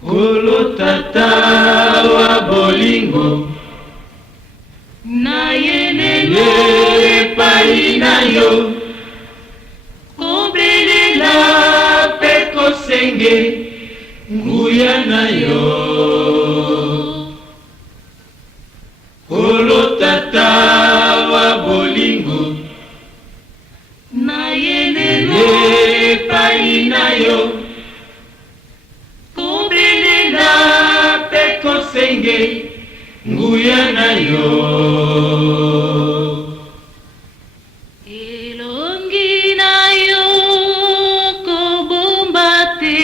Kolo tata wa bolingo na yenelo epai na yo, kobelela pe kosenge nguya na yo. Kolo tata wa bolingo na yenelo epai na yo, senge nguya na yo. Elongi na yo kobomba te,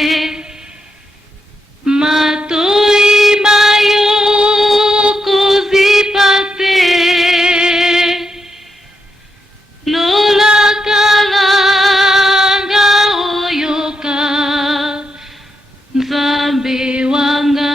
matoi mayo kozipa te, lola kalanga oyoka Nzambe wanga.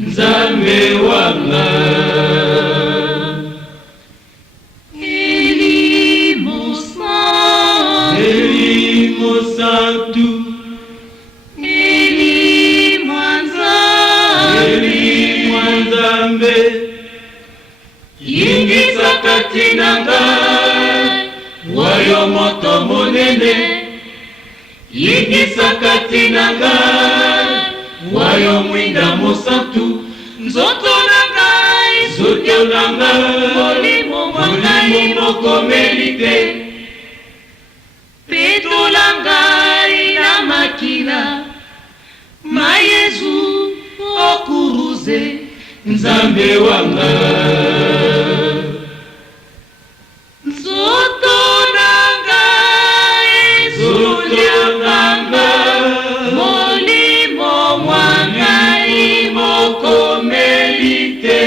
Nzambe wanga Elimo Santu Elimo Nzambe yingisa kati nanga wayo moto monene, yingisa kati nanga wayo mwinda mosantu, nzoto nangai zotyo nanga molimo mwangai mokomeli te, petola ngai na makila ma Yesu okuruze Nzambe wanga. Nzoto nangai zotyo nanga molimo mwangai mokomeli te,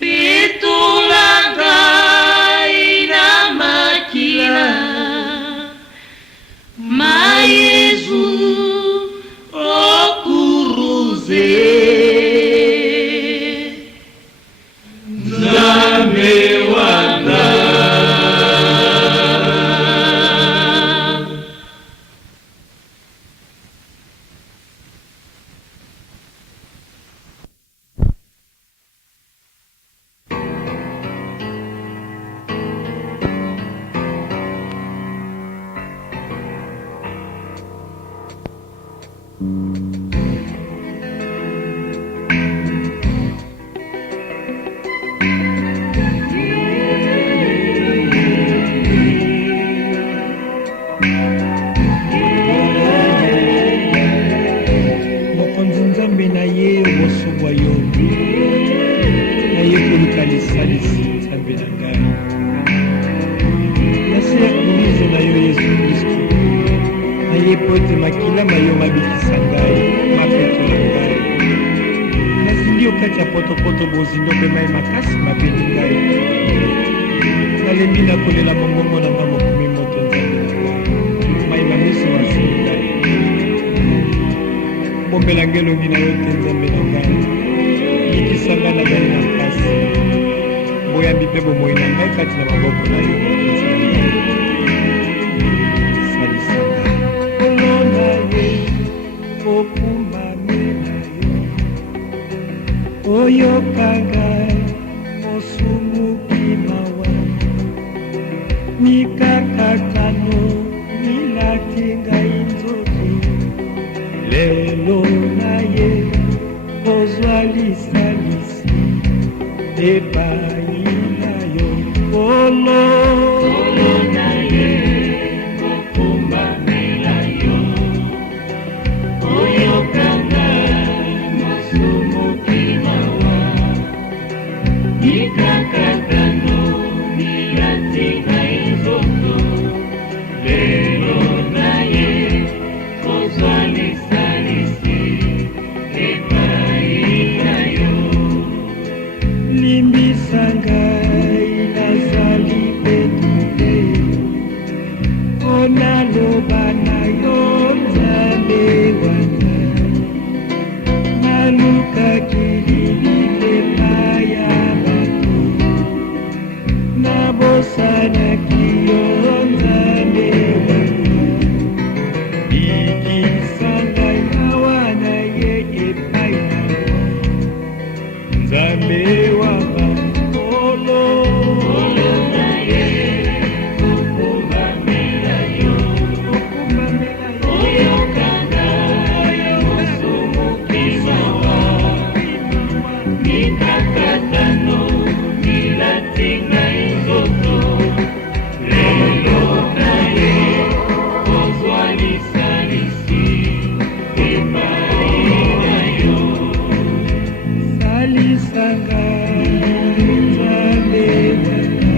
petola ngai na makila ma Yesu okuruze Nzambe wanga. Ozwali salisi epai na yo. polo na ye kokumbamela yo oyokanga mosumuki mawa mikakatano milatinga izoto lelo na ye kozwa lisalisi epai na yo limbisa ngai nazali petute onaloba na yo nzambe wana nalukaki lilepa ya bato nabosanaki yo nzambe wana bikisa ngai awa na ye epai na yo nzambe wa bakolo na ye kokumbamela yo oyokanga mosumuki mawa mikakatano milatinga izoto lelo na ye kozwa lisalisi epai na yo salisanga nzambe wana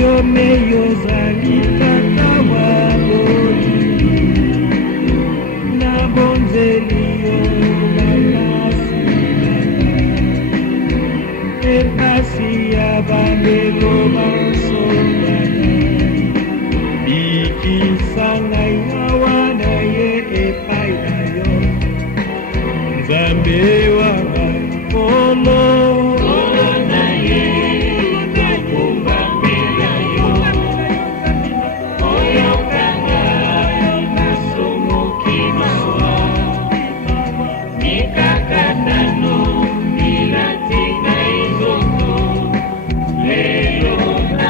yo me yozali tata wa bolingo na bonzeli yo balasi epasi ya bandeko basongana bikisa ngai awa na ye epai na yo nzambe wa bakolo na ye kokumbamela yo oyokanga mosumuki mawa mikakatano milatinga izoto lelo na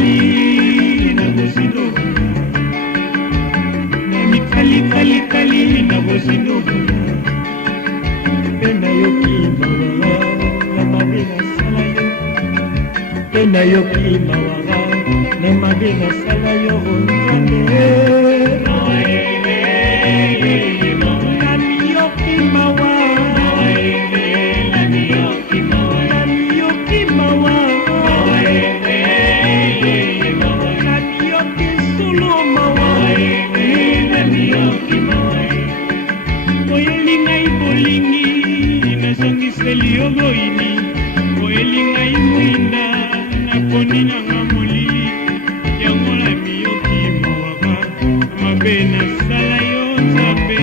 mitali na bosindo na mitali na bosindo mpe nayoki mawa na mabe nasala yo mpe nayoki mawa na mabe nasala yo nzambe Eliogoini oelingai mwinda naponi nanga molili yango na miyoki mawaka mabe nasala yo nzambe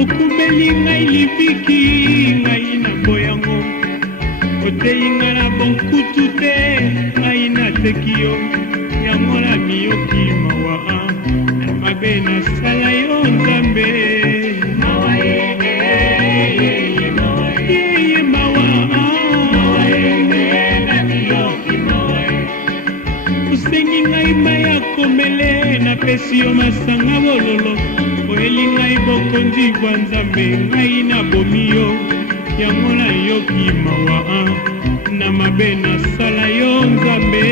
okubeli ngai libiki ngai na boyango otei nga na bonkutu te ngai nateki yo yango na miyoki mawa na mabe nasala yo nzambe osengi ngai maya komele napesi yo masanga bololo oyeli ngai bokonzi bwa nzambe ngai nabomi yo yango nayoki mawa na mabe nasala yo nzambe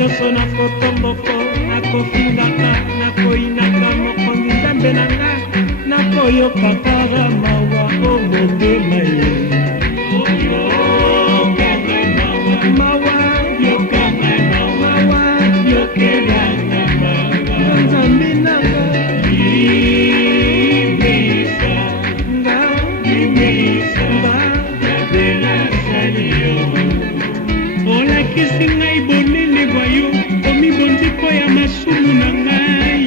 nyonso na fotomboko nakofingaka nakoinaka mokonzi nzambe na nga nakoyokaka mawa o motema ye mawa yokanga mawa yokelanga nzambe na nga libisa nga libisa nga yabela sali yo olakisi ngai bonene bwa yo omibonzi mpo ya masumu na ngai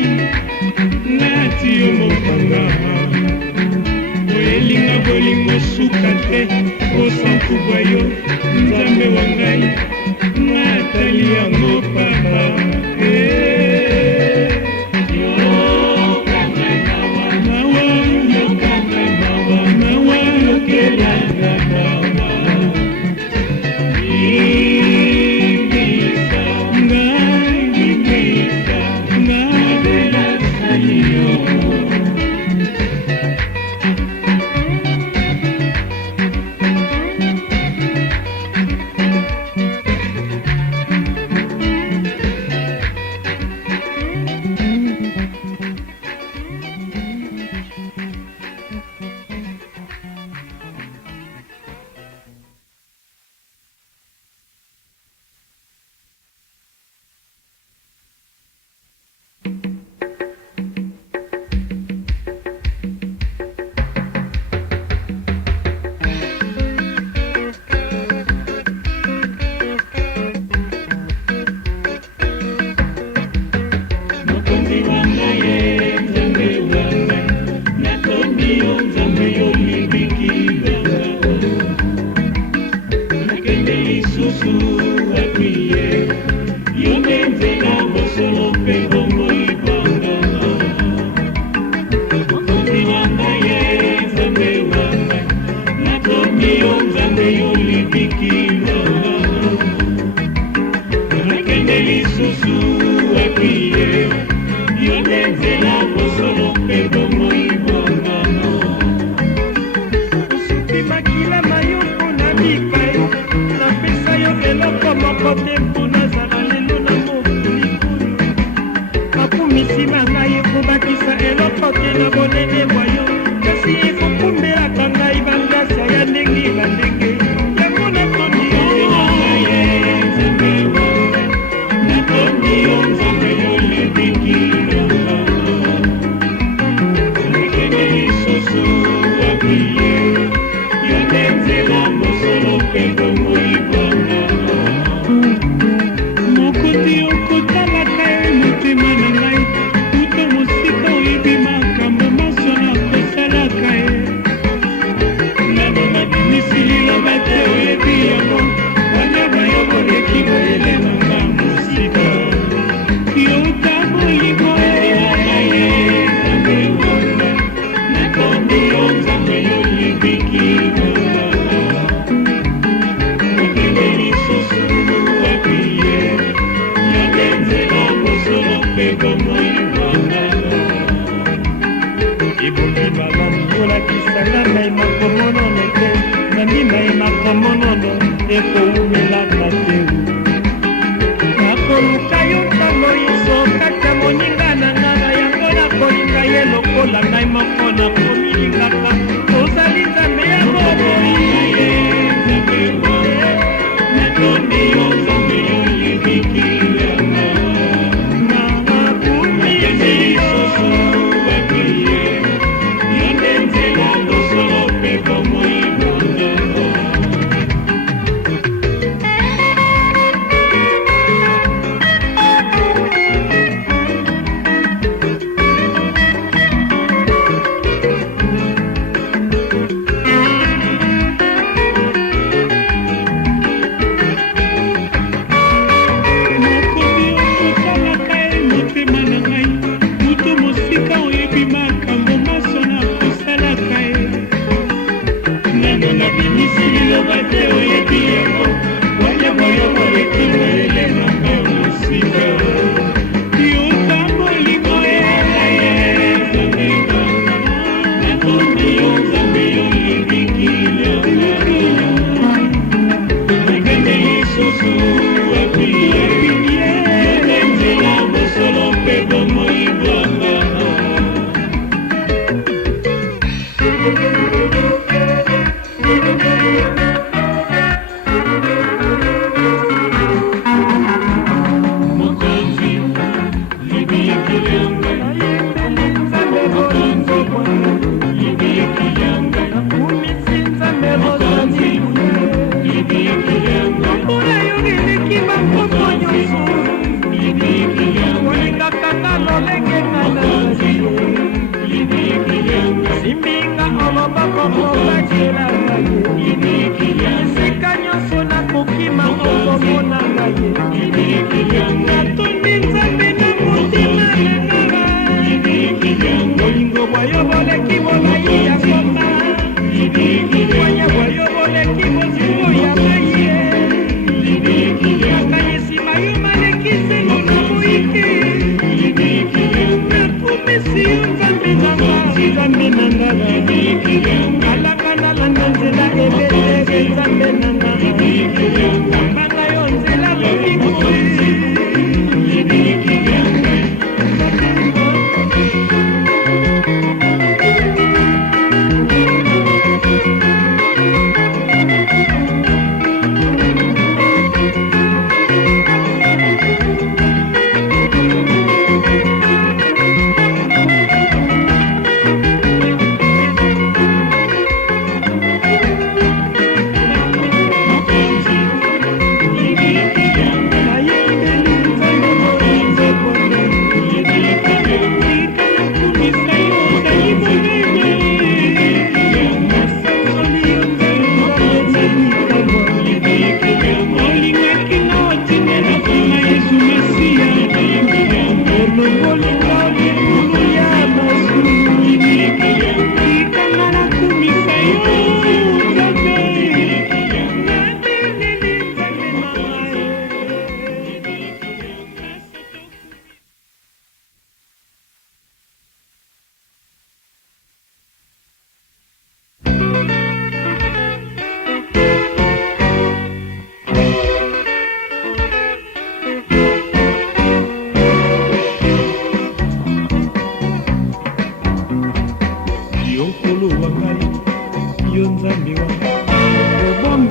ngati yo mokanga oyelinga bolingo suka te osantu bwa yo nzambe wa ngai ngatali yango papa libikilo nakende lisusu wapiye yo nde nzela bosolo mpe bomoi bongano osuki makila mayo mpona bipai napesa yo eloko moko te mpona zala lelo na mokulikulu bakumisima ngai ekobakisa eloko te na bonene bwayo kasi ekokumbelaka ngai bangasa ya ndenge na ndenge yango nakondi yo nzambe yo libikilo nakende lisusu wapiye yo nde nzela mosolo mpe bomoi bongano mokuti okotalaka ye motema na ngai uto mosika oyebi makambo maso na kosalaka ye nano nabimisi liloba te oyebi yango wana bayoboleki boyele nanga mosika yota bolingo eyana ye nzambe wanga nakondi yo nzambe yo libikilo nakende lisusu wapiye yo nde nzela mosolo mpe bomoi bongano ebongi malamu olakisanga mayemaka monono te nami mayemaka monono ekoumelaka te nakoluka yo ntango nyonso kati ya moninga na ngana yango nakolinga ye lokola ngai moko nakomilingaka ozali nzambe ya bomoi nzambe wanga nakondi yo nzambe yo libikilo nakende lisusu wapiye yo nde nzela bosolo mpe bomoi bongano mokobi okotalaka ye motema na ngai uto mosika oyebi makambo maso na kosalaka ye nano nabimisi liloba te oyebi yango wana boyoboleki boyele nanga mosika yota bolingo eyana ye nzambe wanga nakondi yo nzambe yo libikilo nakende lisusu wapiye yo nde nzela bosolo mpe bomoi bongano mokonzi libikilo ngai mokonzi libikilo ngai mokonzi libikilo ngai mpona yo eleki bakoko nyonso libikilo ngai olingakanga lolenge nganazi libikilo ngai simbinga oloboko mobakela ngai libikilo esika nyonso nakokima okomona ngai libikilo ngai natondi nzambe na motema nanga bolingo bwayoboleki bolai ya koma bwanya bwayoboleki bozingo ya mai ye makanyisi mayuma lekisengo na moiki nakumisi yo nzambe nanga nzambe nanga alaka nalanda nzela ebelebe nzambe nanga ambanga yo nzela lolingo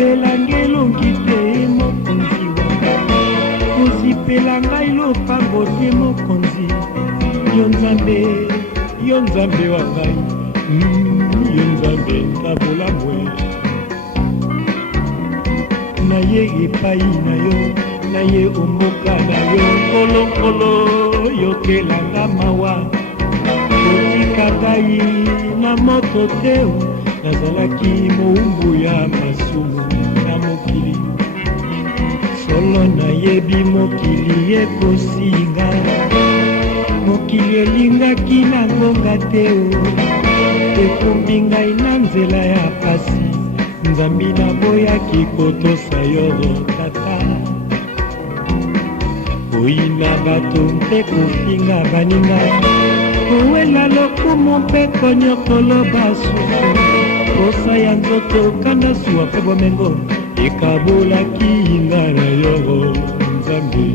kosepelanga elongi te mokonzi wanga kozipela ngai lopango te mokonzi yo nzambe wa ngai yo nzambe ntabolamwe naye epai na yo naye omboka na yo kolokolo yokelanga mawa kotika ngai na moto te nazalaki moumbu ya masumu na mokili solo nayebi mokili ekosinga mokili elingaki na ngonga te ekumbi ngai na nzela ya pasi nzambi naboyaki kotosa yo tata koyina bato mpe kofinga baninga kowela lokumu mpe konyokolo basusu kosa ya nzoto kanda suwa mpe bomengo ekabolaki inga na yo nzambe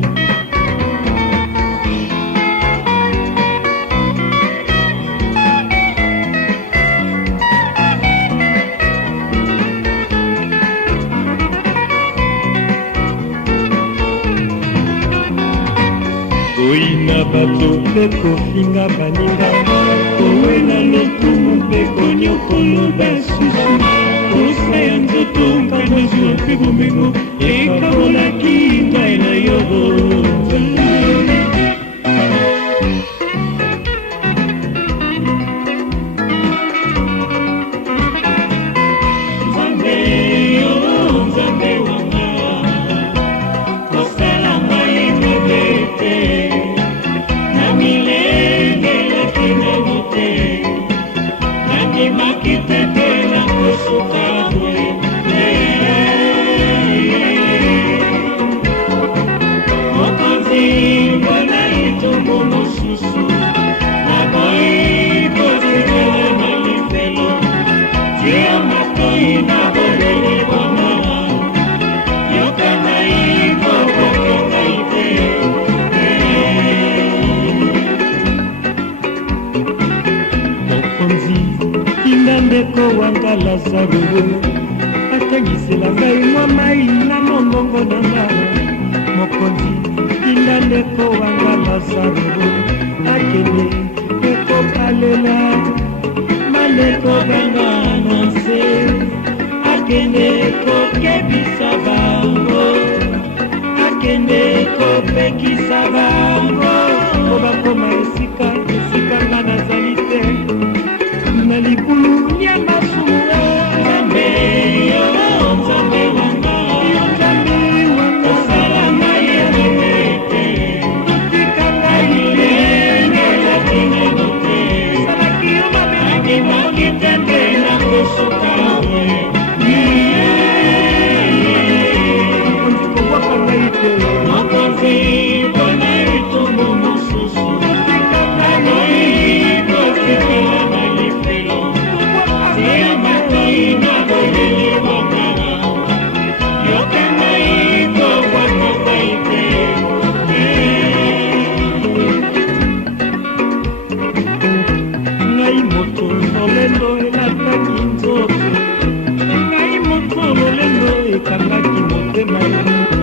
koyina bato mpe kofinga baninga kowela lokumu mpe konyokolo basusu kosa ya nzoto nkana zuwa mpe bomengo ekabolaki ngai na yo ndeko wanga Lazaro atangisela ngai mwa mai na mongongo na ngai mokonzi tinda ndeko wanga Lazaro akende ekopalela maleko ganga na se akende kokebisa bango akende kopekisa bango obakoma esika nga nazali te na likulu ya masumu nzambe wanga osala ngai ebete otika ngai elengelakineno te salaki yo mabemaki te nde na kosuka mokonzi kobwaka ngai te mokonzi mpona etumbu mosusu otika ngai kosikela ngai moto lolendo elakaki nzoto ngai moto lolendo ekangaki motema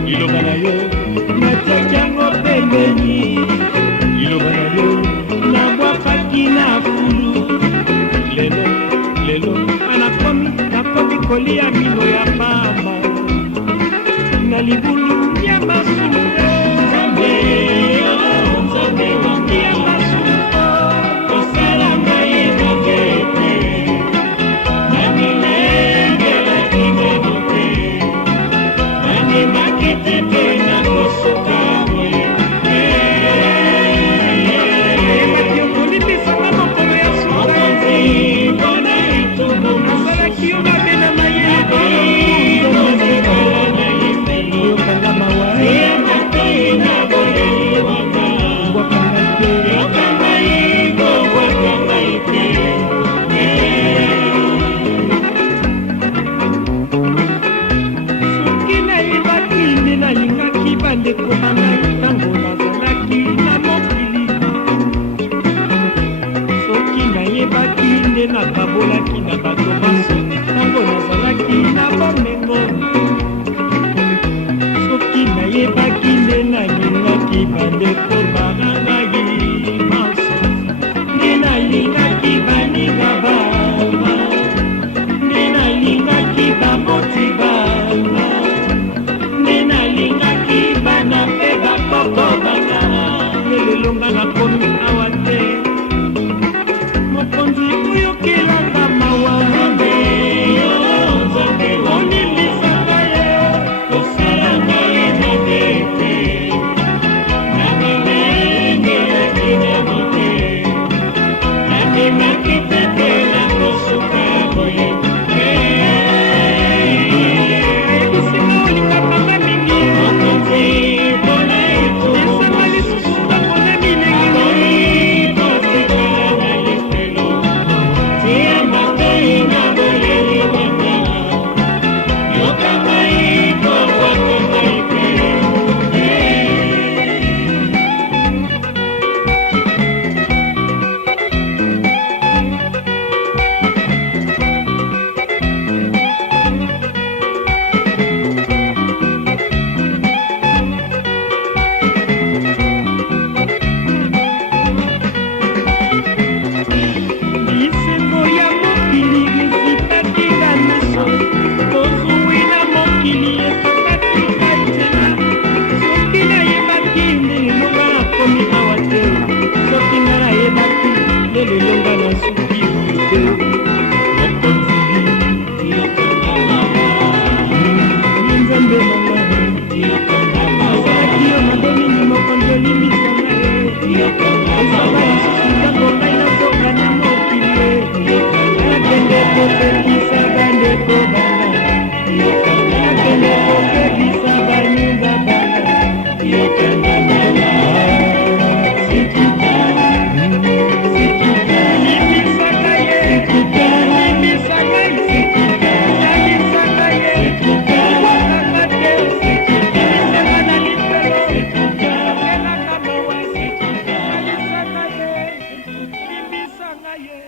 liloba na yo natiaki yango pembeni liloba na yo nabwakaki na fulu lelo nakomi kolia mino ya mama na libulu ya masumu nzambe wangi ya masumu kosala ngai ebongete na milengelaki ngeno te nandimaki te te na kosuka okolimbisanga mokolo ya sukaokonzi mpona etumbu nasalaki yo mabe na mayele yokanga mawa bandeko barangai maso nde nalingaki baninga bama nde nalingaki bamoti bama nde nalingaki bana mpe bakoko bana lelelonga nakomi awa te mokonzi oyokelaka mawa mabe onimbisaka ye kosalanga ye nabete nabimengelaki nabote nabimaki tete na kosuka boye ebisima olingakanga mingi mokonzi mpona eto esanga lisusu bakona minengi kosekala na lefelo tia matoi na boleli wanga yokangai kowakangai pe lisengo ya mokili lisitatika miso kozwi na mokili esakati nzela soki nayebaki lelelonga nakomi awa te soki nga nayebaki lelelonga nasuki oyo te mokonzi nzambe nanga asalaki yo mabe nini mokonzi olimbisanga ye ezaba lisusu ntango ngai nazoka na mokili nakende kopekisa bandeko bana nakende kopekisa baninga bana yokanga mama sikita limbisaka ye limbisaka ye limbisaka ye wakanga te lisenga na lifelo elaka mawa alisaka ye limbisaka ye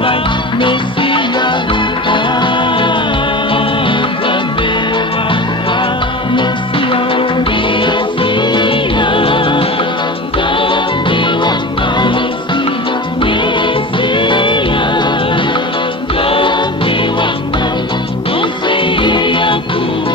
ngai Mesia Nzambe wanga Mesia Nzambe wanga Mesia Nzambe wanga Mesia kuze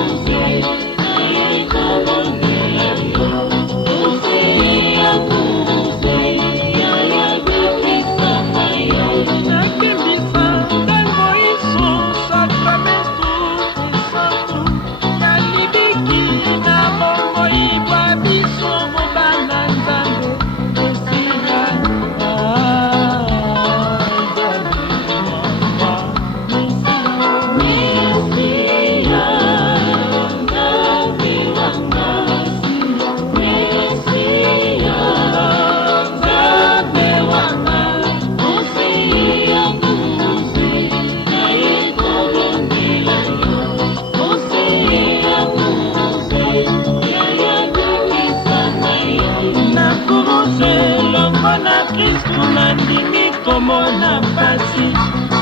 komona pasi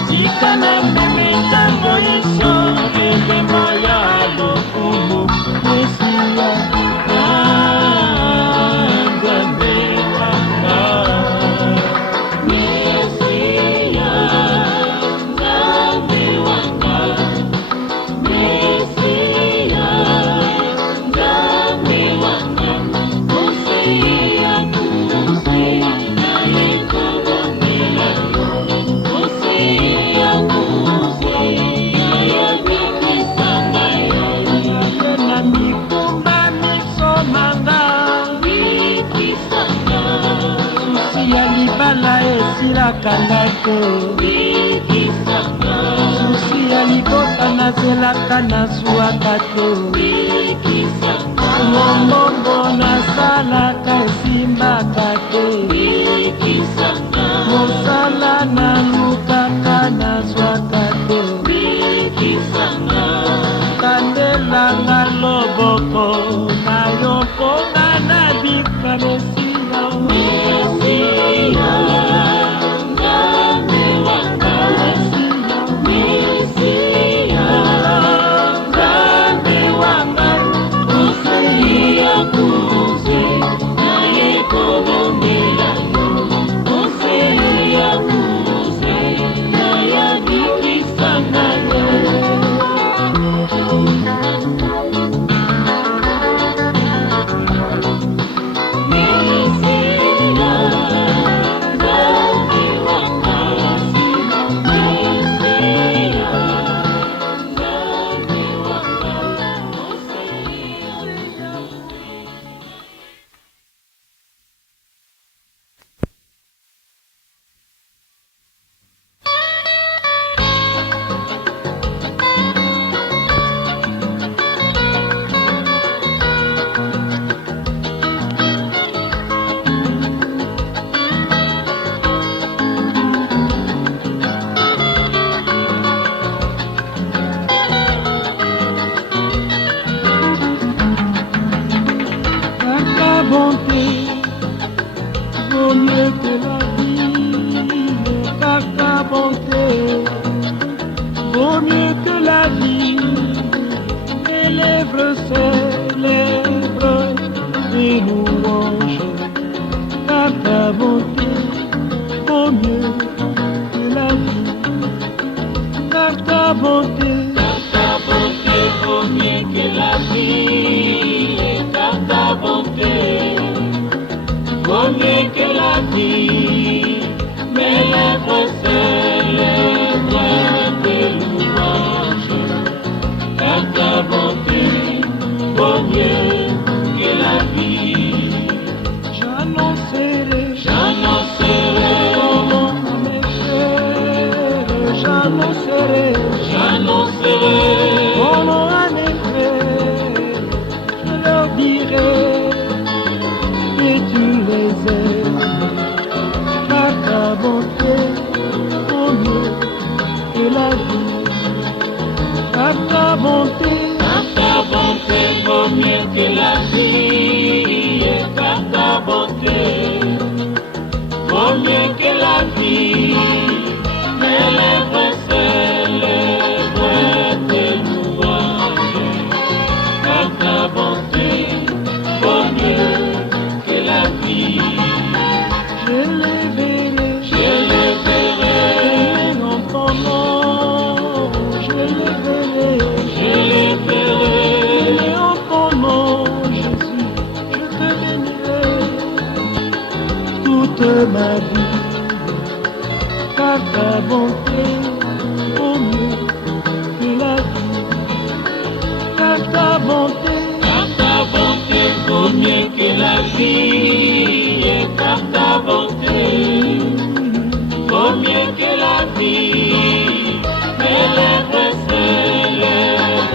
tikana meme tango yeso elema ya lokumu Mesia Nzambe wanga Mesia Nzambe wanga Mesia Nzambe wanga Mesia esilaka te susi ya libota nazelaka nazwaka te mombongo nasalaka esimbaka te mosala nalukaka nazwaka te kandelanga loboko na yo mponga na bika Mesia toute ma vie, car ta bonté vaut mieux que la vie, car ta bonté vaut mieux que la vie, et car ta bonté vaut mieux que la vie, mes lèvres célèbrent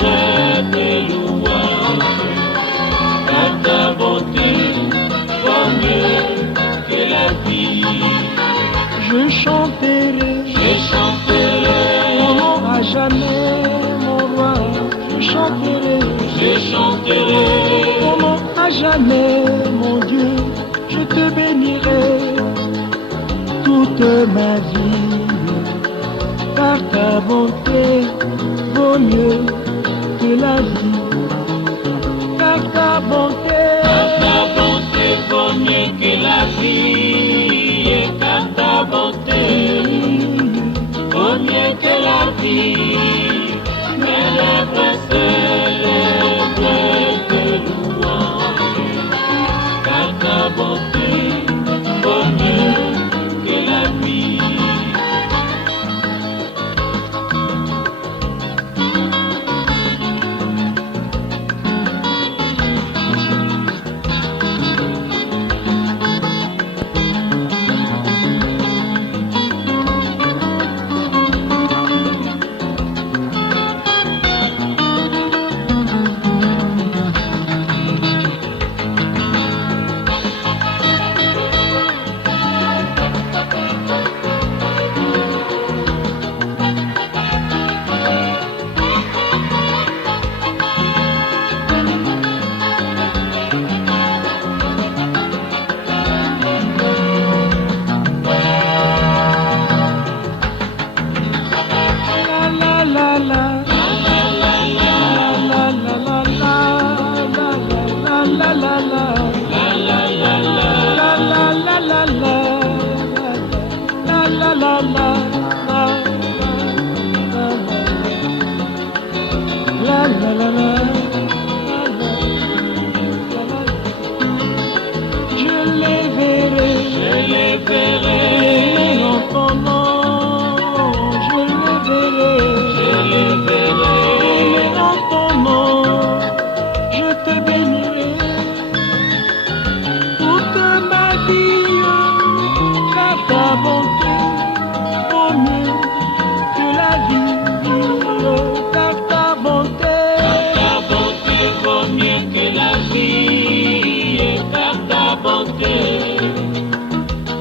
tes louanges, car ta bonté vaut mieux que la vie. Je chanterai ton nom à jamais, mon roi. Je chanterai ton nom à jamais, mon Dieu. Je te bénirai toute ma vie, car ta bonté vaut mieux que la vie, car ta bonté vaut mieux que la vie, et car ta bonté vaut mieux que la vie, mes lèvres célèbrent tes louanges, car ta bonté vaut mieux que la vie.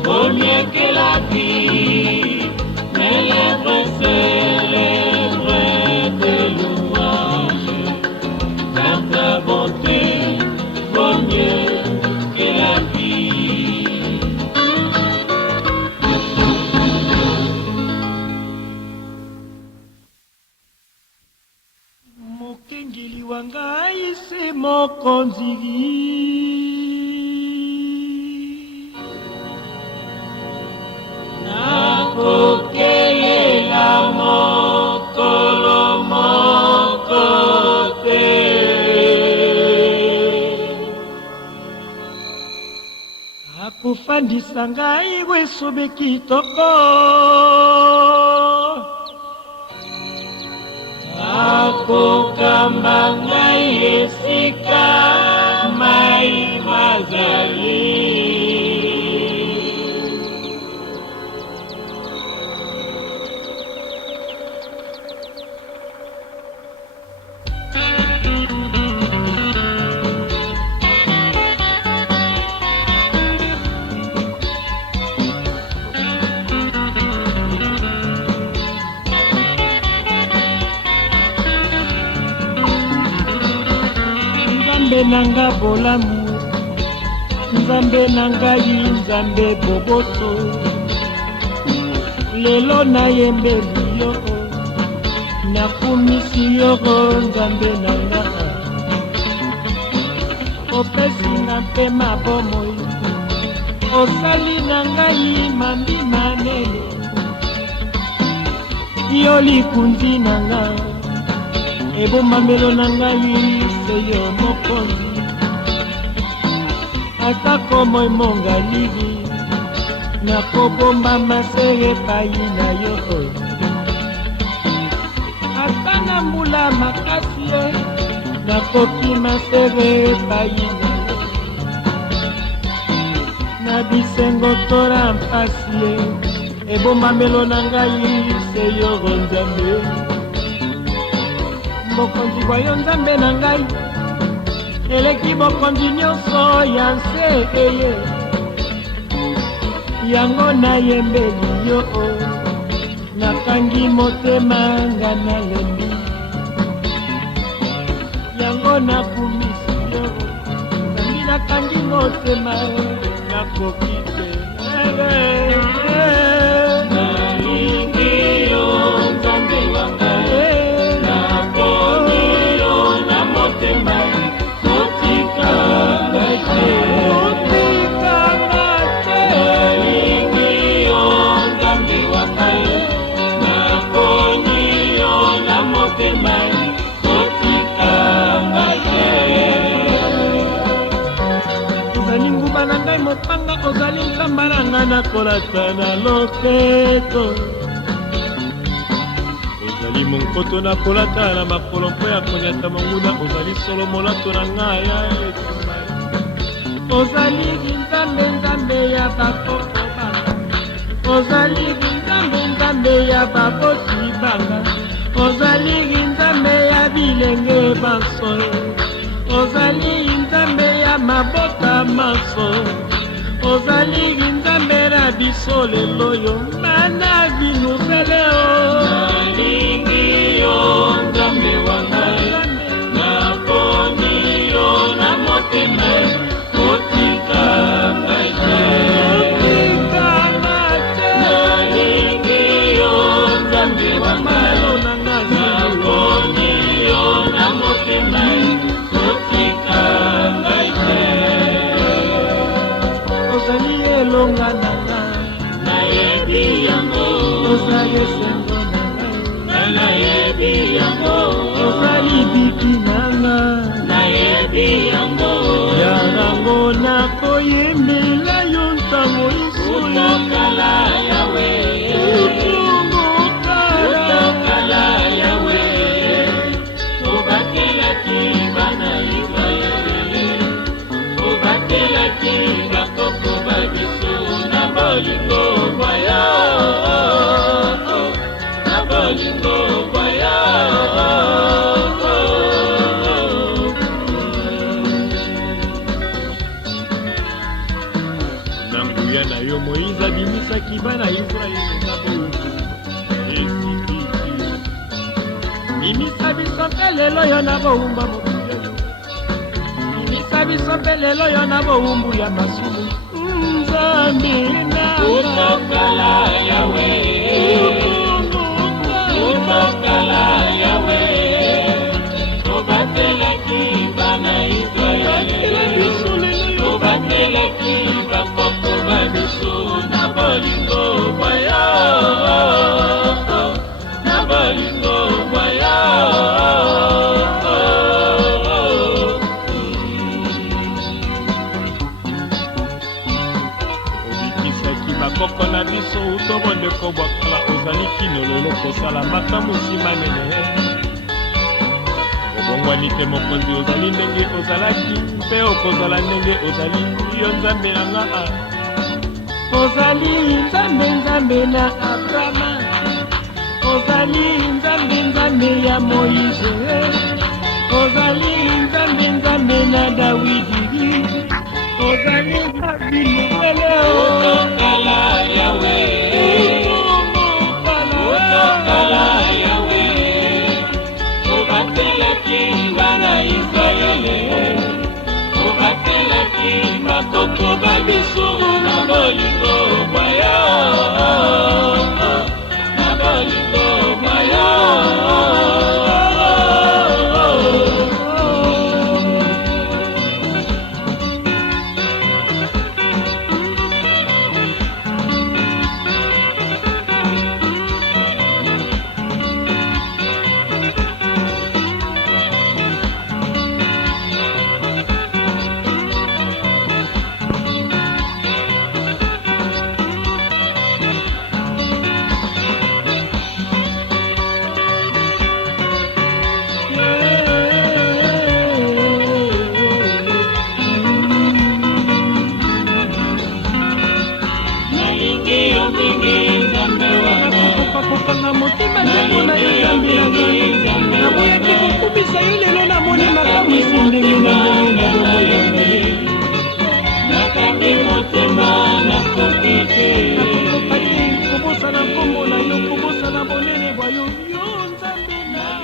Vaut mieux que la vie, mes lèvres célèbrent tes louanges, car ta bonté vaut mieux que la vie. Mokengeli wangai se mokonzi. Nakokelela mokolo moko te, akofandisa ngai wesobe kitoko, akokamba ngai esika mai mazali. Nzambe nanga bolamu, Nzambe nangai, Nzambe boboso, lelo nayembeli yo, nakumisi yo Nzambe nanga, opesi na mpe mabomoi, osali nangai mambi manene, yo likunzi nanga, ebomamelo nangai se yo mokonzi, atako moi mongalili, nakobomba masere epai na yo ata na mbula makasi ye nakoki masere epai na yo na bisengo tola mpasi ye ebombamelo na ngai se yo nzambe bokonzi bwa yo nzambe na ngai eleki bokonzi nyonso ya nse eye yango nayembeli yo nakangi motema nga nalembi yango nakumisi yo nzambi nakangi motema nakoki te nalingi yo nzambe wanga naponi yo na motema kotika ngai te ozali nguba na ngai mopanga ozali nkamba na ngai nakolata na loketo ozali monkoto nakolata na makolo mpo ya konyata monguna ozali solo molato na ngai ya etumai ozali nzambe nzambe ya bakoko banga ozali nzambe nzambe ya babosi banga ozali nzambe ya bilenge banso ozali nzambe ya mabota maso ozali nzambe na biso lelo yo mana binuzele nalingi yo nzambe wanga naponi yo na motema kotika ngai te nalingi yo nzambe wanga naponi yo na motema kotika ngai te ozali elonga na ngai nayebi yango ozali esengo na ngai nayebi yango ozali biki na ngai nayebi yango yango nakoyembela yo ntango isokala yawe utokala yawe obatelaki bana Israele obatelaki bakoko babiso na bolingo bwaya na bolingo bwaya na nguya na yo Moïse abimisaki bana Israele na bolingo esibiki bimisa biso mpe lelo yo na bowumba mokili bimisa biso mpe lelo yo na bowumbu ya masumu nzambe na utokala yawe utokala yawe obatelaki bana Israele obatelaki bakoko babiso na bolingo bwaya na bolingo bwaya obikisaki bakoko na biso utobondeko bwakala ozali kino lelo kosala makambo nsima mene obongwani te mokonzi ozali ndenge ozalaki mpe okozala ndenge ozali yo nzambe na nga ozali nzambe nzambe na Abrahama ozali nzambe nzambe ya Moïse ozali nzambe nzambe na Dawidi ozali nzambe nzambe utokala yawe utokala yawe obatelaki bana Israele obatelaki bakoko babiso na bolingo bwaya na bolingo bwaya nakokokanga motema ndenge na yo nzambe na ngai naboyaki kokumisa yo lelo namoni makamwisi ndenge na ndenge na bongo ya ngai nakangi motema nakoki te nakokoka te kobosana nkombo na yo kobosana bonene bwa yo yo nzambe na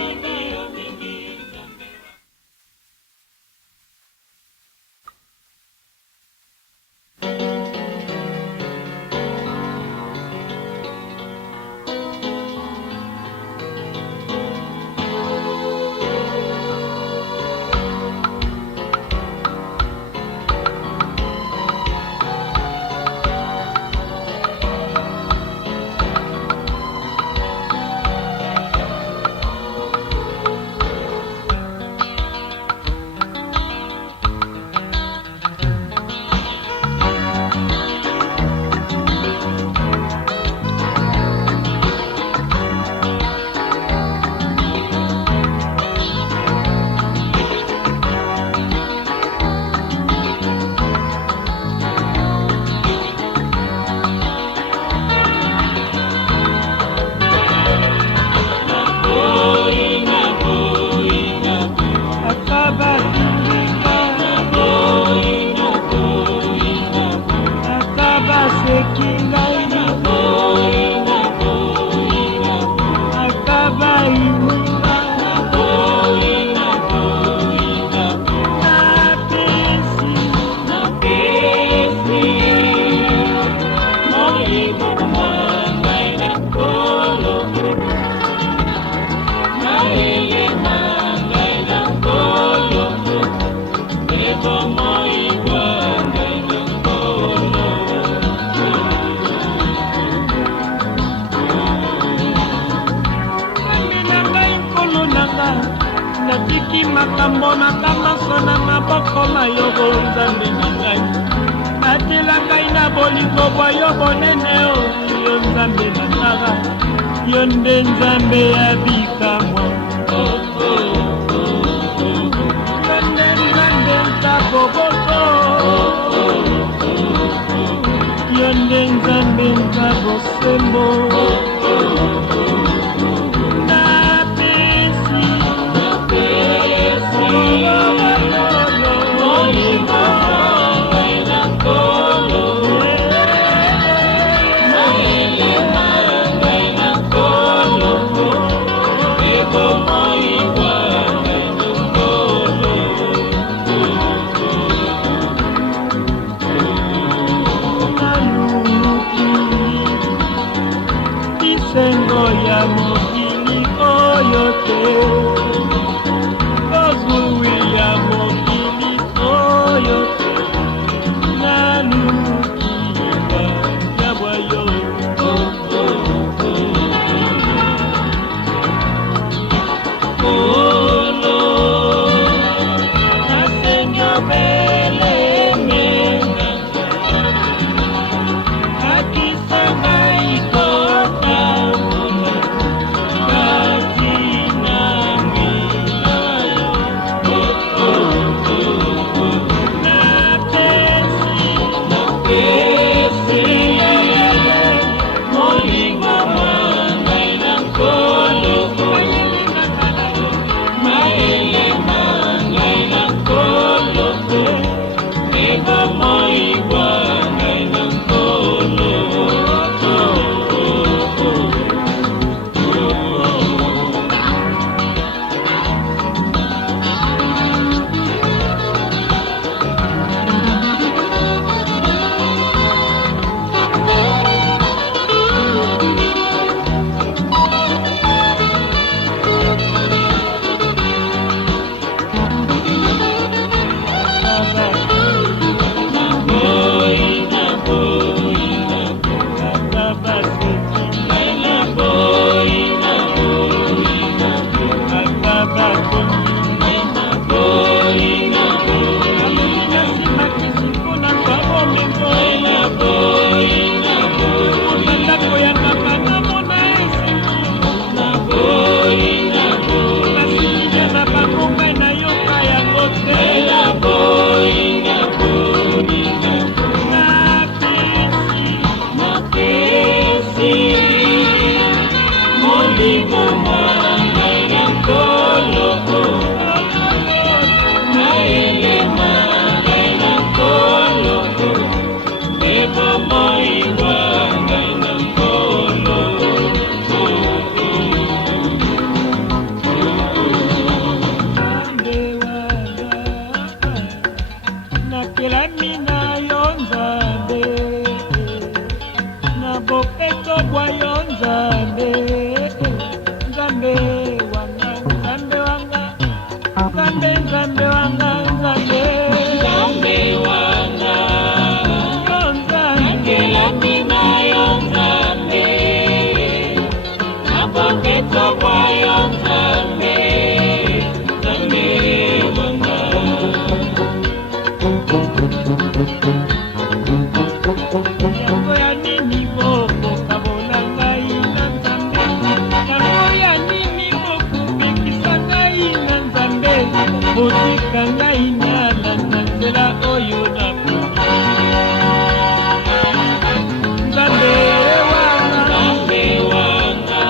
natiki makambo makamaso na maboko mayobo nzambe na ngai atela ngai na bolingo bwa yo bonene yo nzambe na ngara yo nde nzambe ya bikamwa yo nde nzambe nzaboboto yo nde nzambe nzabosembo sengo ya mokili oyo te kozwi ya mokili oyo te nalukiwa ya bwayo olo nasenyo belenge akisanga ikota tobwa yo nzambe nzambe wanga nzambe wanga nzambe nzambe wanga nzambe nzambe wanga yo nzambe nakelamina yo nzambe naboke tobwa yo nzambe nzambe wanga yango ya nini bokokabola ngai na nzambe yango ya nini bokopekisa ngai na nzambe botika ngai nyala na nzela oyo nakoki nzambe wanga nzambe wanga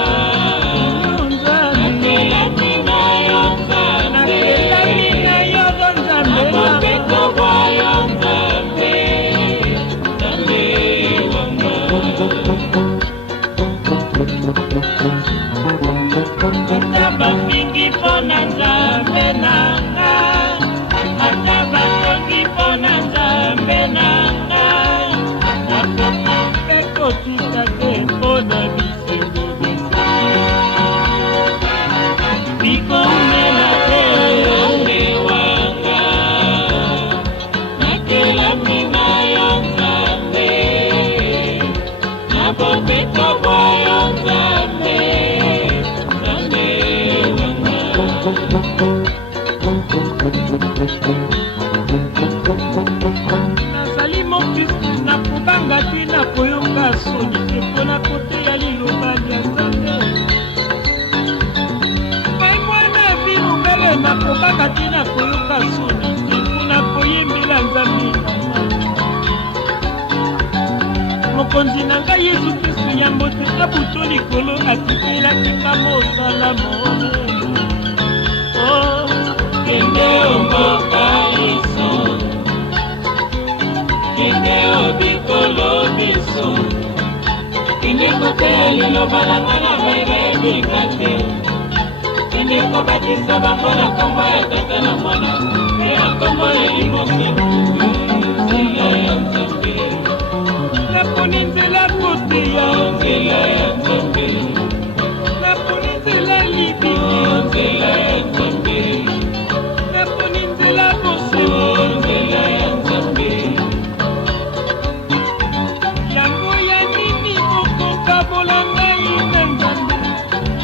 nzambe nakelamina yo nzambe nakelami na yo go nzambe naboke tobwa yo nzambe nzambe wanga ata bafingi mpo na nzambe nanga ata batongi mpo na nzambe nanga nakoki mpe kotika te mpo na bisengo bikomela te nzambe wanga nakelamina yo nzambe naboke tobwa yo nzambe nzambe wanga nazali mokristu nakobanga te nakoyoka soni te mpo na koteya liloba lya nzambe mai mwana bilungele nakobanga te nakoyoka soni te mpo na koyimbela nzambe mokonzi na ngai yesu kristu ya mbote abuto likolo atikelakika mosala monene kende omboka liso kende obikolo biso kende koteya liloba na nga na bayebika te kende kobatisa bango na kombo ya tata na mwana mpe na kombo ya limoseku nzela ya nzambe naponi nzela koteya nzela ya nzambe naponi nzela libiki nzela ya nzambe naponi nzela bosembo nzela ya nzambe yango ya nini bokokabola ngai na nzambe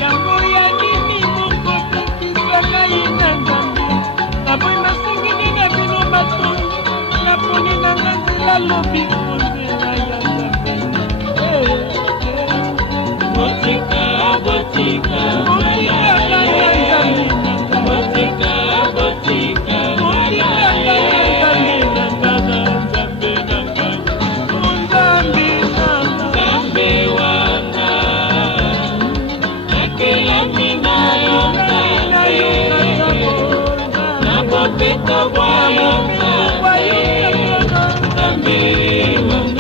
yango ya nini bokobikisa ngai na nzambe naboyi nasengeli na bino batongi naponi na nga nzela lobiko nzela ya nzambe botika botika botika ngai na nzambe botika botika botika ngai na nzambe na nga na nzambe na ngai nzambe nanga nzambe wanga nakelamina yo nzambe naboke tobwa yo nzambe nzambe wanga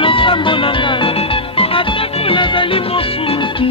losambo na ngai atako nazali mosuluki